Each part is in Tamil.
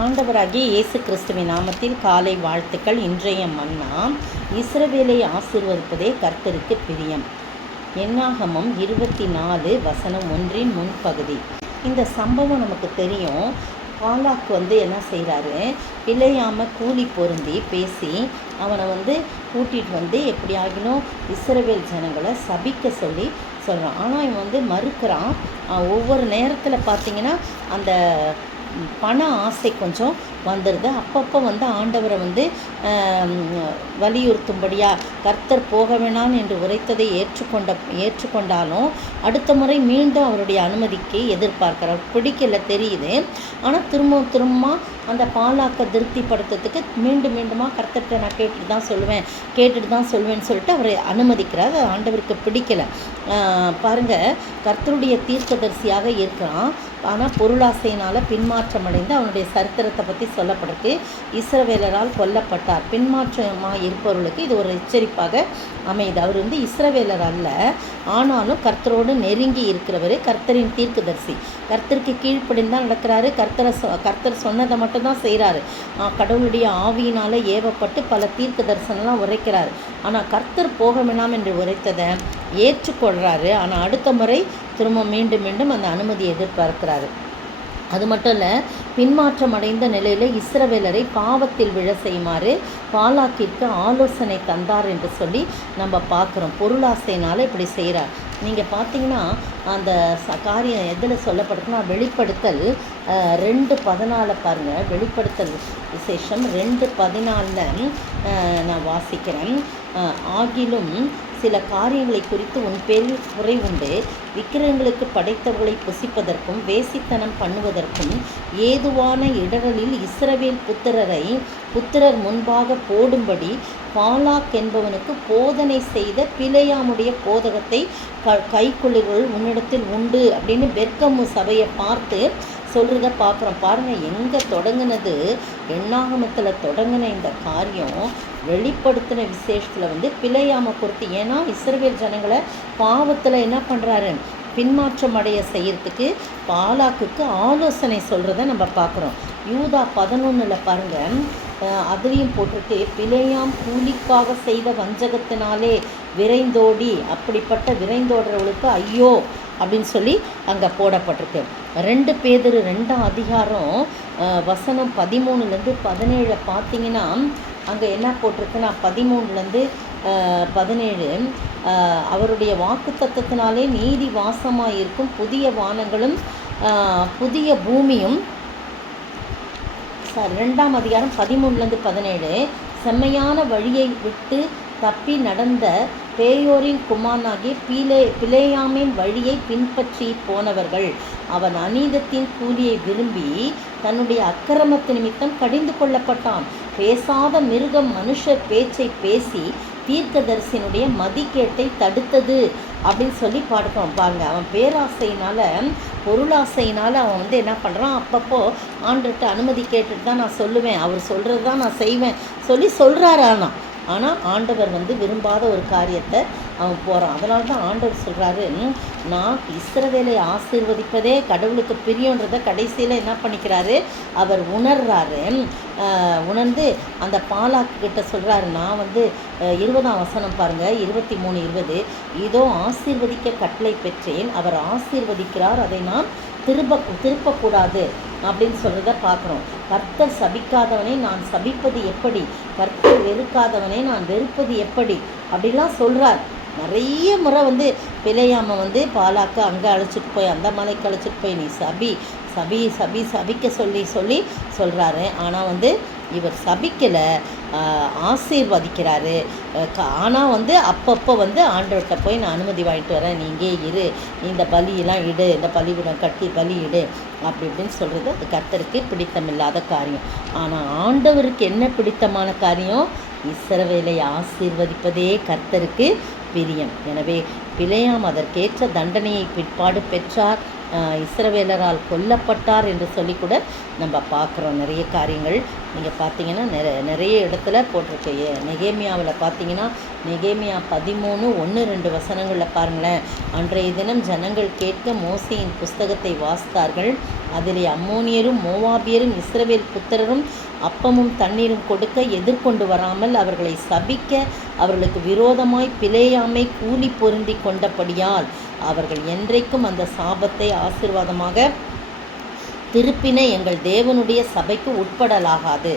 ஆண்டவராகிய இயேசு கிறிஸ்துவின் நாமத்தில் காலை வாழ்த்துக்கள். இன்றைய மன்னா, இஸ்ரவேலை ஆசீர்வதிப்பதே கர்த்தருக்கு பிரியம். என்னாகமம் 24 வசனம் 1 முன்பகுதி. இந்த சம்பவம் நமக்கு தெரியும். பாலாக்கு என்ன செய்கிறாரு, பிழையாமல் கூலி பொருந்தி பேசி அவனை கூட்டிகிட்டு எப்படி ஆகினோம் இஸ்ரவேல் ஜனங்களை சபிக்க சொல்கிறான். ஆனால் இவன் மறுக்கிறான். ஒவ்வொரு நேரத்தில் பார்த்திங்கன்னா அந்த பண ஆசை கொஞ்சம் வந்துடுது. அப்பப்போ ஆண்டவரை வலியுறுத்தும்படியாக கர்த்தர் போக வேணாம் என்று உரைத்ததை ஏற்றுக்கொண்டாலும் அடுத்த முறை மீண்டும் அவருடைய அனுமதிக்கு எதிர்பார்க்கிறார். பிடிக்கல தெரியுது. ஆனால் திரும்ப அந்த பாலாக்கை திருப்திப்படுத்துறதுக்கு மீண்டுமாக கர்த்தர்கிட்ட நான் கேட்டுட்டு தான் சொல்வேன்னு சொல்லிட்டு அவரை அனுமதிக்கிறார். அது ஆண்டவருக்கு பிடிக்கலை. பாருங்கள், கர்த்தருடைய தீர்க்கதரிசியாக இருக்கிறான். ஆனால் பொருளாசையினால் பின்மாற்றம் அடைந்து அவனுடைய சரித்திரத்தை பற்றி சொல்லப்பட்டிருக்கு. இஸ்ரவேலரால் கொல்லப்பட்டார். பின்மாற்றமாக இருப்பவர்களுக்கு இது ஒரு எச்சரிப்பாக அமையுது. அவர் இஸ்ரவேலர் அல்ல, ஆனாலும் கர்த்தரோடு நெருங்கி இருக்கிறவர். கர்த்தரின் தீர்க்கதரிசி. கர்த்தருக்கு கீழ்ப்படிந்தான் நடக்கிறாரு. கர்த்தர் சொன்னதை மட்டும்தான் செய்கிறாரு. கடவுளுடைய ஆவியினால் ஏவப்பட்டு பல தீர்க்க தரிசனம்லாம் உரைக்கிறாரு. ஆனால் கர்த்தர் போக வேணாம் என்று உரைத்ததை ஏற்றுக்கொள்கிறாரு. ஆனால் அடுத்த முறை திரும்ப மீண்டும் அந்த அனுமதியை எதிர்பார்க்கிறாரு. அது மட்டும் இல்லை, பின்மாற்றம் அடைந்த நிலையில் இஸ்ரவேலரை பாவத்தில் விழ செய்யுமாறு பாலாக்கிற்கு ஆலோசனை தந்தார் என்று சொல்லி நம்ம பார்க்குறோம். பொருளாசையினால் இப்படி செய்கிறார். நீங்கள் பார்த்தீங்கன்னா அந்த காரியம் எதில் சொல்லப்படுதுன்னா, வெளிப்படுத்தல் 2:14 பாருங்கள். வெளிப்படுத்தல் விசேஷம் 2:14 நான் வாசிக்கிறேன். ஆகிலும் சில காரியங்களை குறித்து உன் பேரில் குறை உண்டு. விக்கிரகங்களுக்கு படைத்தவர்களை புசிப்பதற்கும் வேசித்தனம் பண்ணுவதற்கும் ஏதுவான இடரலில் இஸ்ரவேல் புத்திரர் முன்பாக போடும்படி பாலாக் என்பவனுக்கு போதனை செய்த பிழையாமுடைய போதகத்தை கைக்கொள்ளுகள் உன்னிடத்தில் உண்டு அப்படின்னு பெர்கமு சபையை பார்த்து சொல்கிறத பார்க்குறோம். பாருங்கள், எங்கே தொடங்கினது, எண்ணாகமத்தில் தொடங்கின இந்த காரியம் வெளிப்படுத்தின விசேஷத்தில் பிழையாமை பொறுத்து. ஏன்னா இஸ்ரவேல் ஜனங்களை பாவத்தில் என்ன பண்ணுறாரு, பின்மாற்றம் அடைய செய்யறதுக்கு பாலாக்குக்கு ஆலோசனை சொல்கிறத நம்ம பார்க்குறோம். யூதா 11 பாருங்கள், அதுலேயும் போட்டிருக்கு, பிழையாம் கூலிக்காக செய்த வஞ்சகத்தினாலே விரைந்தோடி, அப்படிப்பட்ட விரைந்தோடுறவளுக்கு ஐயோ அப்படின்னு சொல்லி அங்கே போடப்பட்டிருக்கு. 2 பேதுரு 2ஆம் அதிகாரம் வசனம் 13-17 பார்த்தீங்கன்னா அங்கே என்ன போட்டிருக்குன்னா, 13-17 அவருடைய வாக்கு தத்தத்தினாலே நீதி வாசமாக இருக்கும் புதிய வானங்களும் புதிய பூமியும் 2ஆம் அதிகாரம் 13-17 செம்மையான வழியை விட்டு தப்பி நடந்த பேயோரின் குமாரனாகிய பிலேயாமின் வழியை பின்பற்றி போனவர்கள். அவன் அநீதத்தின் கூலியை விரும்பி தன்னுடைய அக்கிரமத்து நிமித்தம் கடிந்து கொள்ளப்பட்டான். பேசாத மிருகம் மனுஷர் பேச்சை பேசி தீர்க்கதரிசியினுடைய மதிக்கேட்டை தடுத்தது அப்படின்னு சொல்லி பாடுறோம். பாருங்க, அவன் பேராசையினால் பொருளாசையினால் அவன் என்ன பண்ணுறான், அப்பப்போ ஆண்டுகிட்ட அனுமதி கேட்டுட்டு தான் நான் சொல்லுவேன், அவர் சொல்கிறது தான் நான் செய்வேன் சொல்கிறாரு. ஆனால் ஆண்டவர் விரும்பாத ஒரு காரியத்தை அவன் போகிறான். அதனால தான் ஆண்டவர் சொல்கிறாரு, நான் இஸ்ரவேலை ஆசீர்வதிப்பதே கடவுளுக்கு பிரியன்றதை கடைசியில் என்ன பண்ணிக்கிறாரு, அவர் உணர்றாரு. உணர்ந்து அந்த பாலாக்கிட்ட சொல்கிறாரு, நான் 20ஆம் வசனம் பாருங்கள், 23-20 இதோ ஆசீர்வதிக்க கட்டளை பெற்றேன், அவர் ஆசீர்வதிக்கிறார், அதை நான் திருப்பக்கூடாது அப்படின்னு சொல்கிறத பார்க்குறோம். கர்த்தர் சபிக்காதவனை நான் சபிப்பது எப்படி, கர்த்தர் வெறுக்காதவனை நான் வெறுப்பது எப்படி அப்படிலாம் சொல்கிறார். நிறைய முறை பிழையாம பாலாக்க அங்கே அழைச்சிட்டு போய் அந்த மலைக்கு அழைச்சிட்டு போய் நீ சபிக்க சொல்லி சொல்கிறாரு. ஆனால் இவர் சபிக்கலை, ஆசீர்வதிக்கிறாரு. ஆனால் அப்பப்போ ஆண்டவர்கிட்ட போய் நான் அனுமதி வாங்கிட்டு வரேன், நீ இங்கே இரு, நீ இந்த பலியெல்லாம் இடு, இந்த பலிவிடம் கட்டி பலி இடு அப்படி இப்படின்னு சொல்கிறது அது கர்த்தருக்கு பிடித்தமில்லாத காரியம். ஆனால் ஆண்டவருக்கு என்ன பிடித்தமான காரியம், இஸ்ரவேலை ஆசீர்வதிப்பதே கர்த்தருக்கு பிரியம். எனவே பிழையாம் அதற்கேற்ற தண்டனையை பிற்பாடு பெற்றார். இஸ்ரவேலரால் கொல்லப்பட்டார் என்று சொல்லி கூட நம்ம பார்க்குறோம். நிறைய காரியங்கள் நீங்கள் பார்த்தீங்கன்னா நிறைய இடத்துல போட்டிருக்கு. நெகேமியாவில் பார்த்தீங்கன்னா நெகேமியா 13:1-2 வசனங்களில் பாருங்களேன். அன்றைய தினம் ஜனங்கள் கேட்க மோசேயின் புஸ்தகத்தை வாசித்தார்கள். அதிலே அம்மோனியரும் மோவாபியரும் இஸ்ரவேல் புத்திரரும் அப்பமும் தண்ணீரும் கொடுக்க எதிர்கொண்டு வராமல் அவர்களை சபிக்க அவர்களுக்கு விரோதமாய் பிலேயாமை கூலி பொருந்தி கொண்டபடியால் அவர்கள் என்றைக்கும் அந்த சாபத்தை ஆசீர்வாதமாக திருப்பின எங்கள் தேவனுடைய சபைக்கு உட்படலாகாது.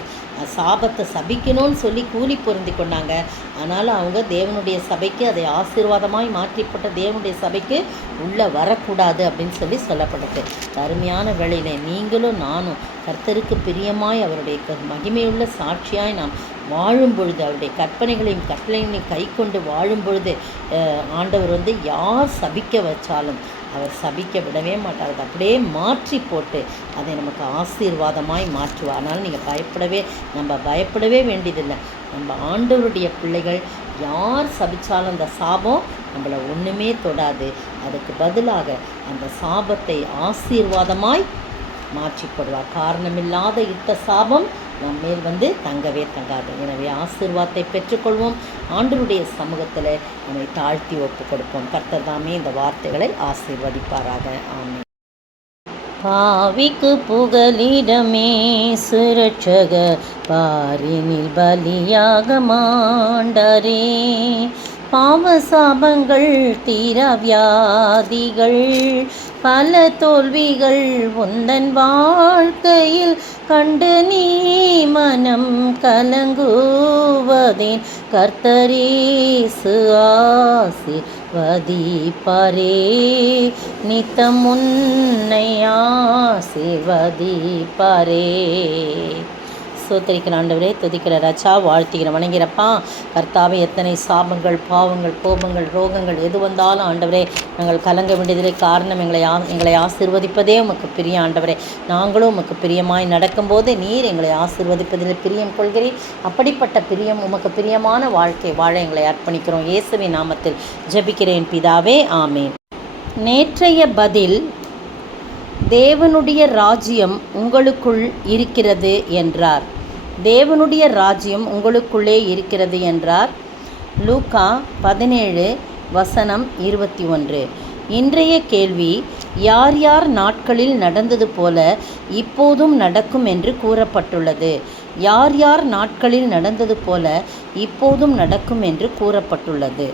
சாபத்தை சபிக்கணும்னு சொல்லி கூலி பொருந்தி கொண்டாங்க. ஆனாலும் அவங்க தேவனுடைய சபைக்கு அதை ஆசீர்வாதமாய் மாற்றிப்பட்ட தேவனுடைய சபைக்கு உள்ளே வரக்கூடாது அப்படின்னு சொல்லி சொல்லப்படுது. அருமையான வேளையிலே நீங்களும் நானும் கர்த்தருக்கு பிரியமாய் அவருடைய மகிமையுள்ள சாட்சியாய் நாம் வாழும் பொழுது, அவருடைய கற்பனைகளையும் கட்டளைகளையும் கை கொண்டு வாழும் பொழுது ஆண்டவர் யார் சபிக்க வச்சாலும் அவர் சபிக்க விடவே மாட்டார். அதை அப்படியே மாற்றி போட்டு அதை நமக்கு ஆசீர்வாதமாய் மாற்றுவார். அதனால் நீங்கள் நம்ம பயப்படவே வேண்டியதில்லை. நம்ம ஆண்டவருடைய பிள்ளைகள் யார் சபித்தாலும் அந்த சாபம் நம்மளை ஒன்றுமே தொடாது. அதுக்கு பதிலாக அந்த சாபத்தை ஆசீர்வாதமாய் மாற்றிப்படுவார். காரணமில்லாத இட்ட சாபம் நம்மேல் தங்கவே தங்காது. எனவே ஆசீர்வாதத்தை பெற்றுக்கொள்வோம். ஆண்டவருடைய சமூகத்தில் நம்மை தாழ்த்தி ஒப்பு கொடுப்போம். கர்த்தர் தாமே இந்த வார்த்தைகளை ஆசீர்வதிப்பாராக. ஆமென். பாவிக்கு புகலிடமே சுரட்சக பாரினில் பலியாக மாண்டாரே. பாவ சாபங்கள் தீர வியாதிகள் பல தோல்விகள் உந்தன் வாழ்க்கையில் கண்டு நீ மனம் கலங்குவதேன். கர்த்தரேசு ஆசீர்வதிப்பாரே, நித்தம் உன்னை ஆசீர்வதிப்பாரே. ஸ்தோத்திரிக்கிற ஆண்டவரே, துதிக்கிற ராஜா, வாழ்த்துகிற வணங்கிறப்பா. கர்த்தாவே, எத்தனை சாபங்கள், பாவங்கள், கோபங்கள், ரோகங்கள் எது வந்தாலும் ஆண்டவரே நாங்கள் கலங்க வேண்டியதிலே காரணம் எங்களை ஆசீர்வதிப்பதே உமக்கு பிரிய ஆண்டவரே. நாங்களும் உமக்கு பிரியமாய் நடக்கும்போது நீர் எங்களை ஆசீர்வதிப்பதில் பிரியம் கொள்கிறீர். அப்படிப்பட்ட பிரியம், உமக்கு பிரியமான வாழ்க்கை வாழ எங்களை அர்ப்பணிக்கிறோம். இயேசுவின் நாமத்தில் ஜெபிக்கிறேன் பிதாவே, ஆமேன். நேற்றைய பதில், தேவனுடைய ராஜ்யம் உங்களுக்குள் இருக்கிறது என்றார். தேவனுடைய ராஜ்யம் உங்களுக்குள்ளே இருக்கிறது என்றார். லூக்கா 17:21. இன்றைய கேள்வி, யார் யார் நாட்களில் நடந்தது போல இப்போதும் நடக்கும் என்று கூறப்பட்டுள்ளது? யார் யார் நாட்களில் நடந்தது போல இப்போதும் நடக்கும் என்று கூறப்பட்டுள்ளது?